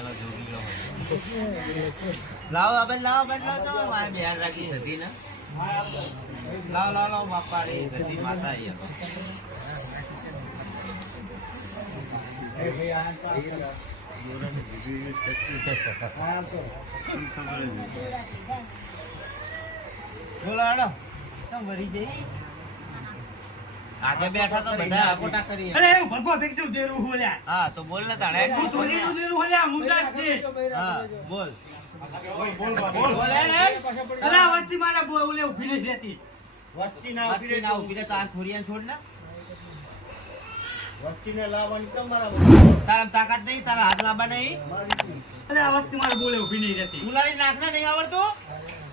પેલો જોગી લો લાવો અબે લાવો અબે લાવો તો મારે બિહાર રાખી હતી ને. લાવ લાવ લાવ, બાપા રે હતી માતા બોલો હેડો તમે વરી જઈ આગળ બેઠા તો બધા આકોટા કરીએ. અરે હું ભગવા ભેગ છું દેરું હું હા તો બોલ ને તાણે. હું ચોરીનું દેરું હું લ્યા મુર્દાસ છે હા બોલ. બોલ બોલ બોલ. અરે વસ્તી મારા બો ઓલે ઊભી નથી રહેતી. વસ્તી ના ઊભી ના ઊભી રહે તો આ ખોરિયાને છોડ ને. વસ્તીને લાવવાની તમારા તારા તાકાત નહીં તારા હાથ લાંબા નહીં. અરે આ વસ્તી મારા બોલે ઊભી નહીં રહેતી. ઉલારી નાખને નહીં આવડતો?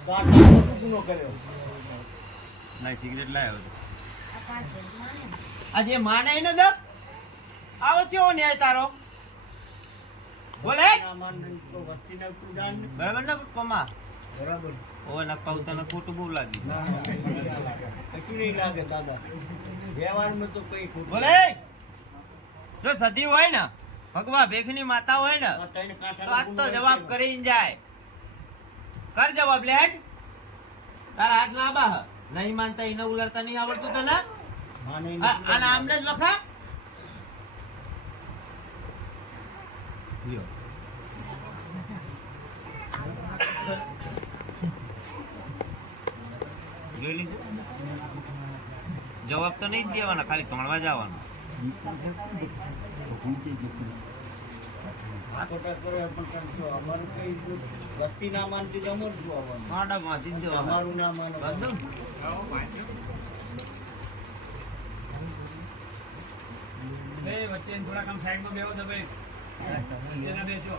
તો આ ગુનો કર્યો. લાય સિગરેટ લાયો આ જે માને ને દક આવો કેવો ન્યાય તારો? બોલે. બરાબર ને પમા બરાબર. ઓ ન કહું તને ખોટું બહુ લાગ્યું ના, ના, કશું નહીં લાગે દાદા. વ્યવહારમાં તો કઈ ખોટું બોલે? જો સતી હોય ને ભગવા ભેખની માતા હોય ને તો આજ તો જવાબ? કરીને જાય. કર જવાબ લેટ. તારા હાથ લાંબા હ. નહીં માનતા એને ઉલરતા નહીં આવડતું તને? અને આમને જ વખા. જવાબ તો નહીં જ દેવાના ખાલી તોણવા જવાનું વસ્તી ના માનતી તો અમારું શું આવવાનું? માડા માંથી જ અમારું ના માનો બધું વચ્ચે થોડા કામ સાઈડમાં બેહો તમે બેસો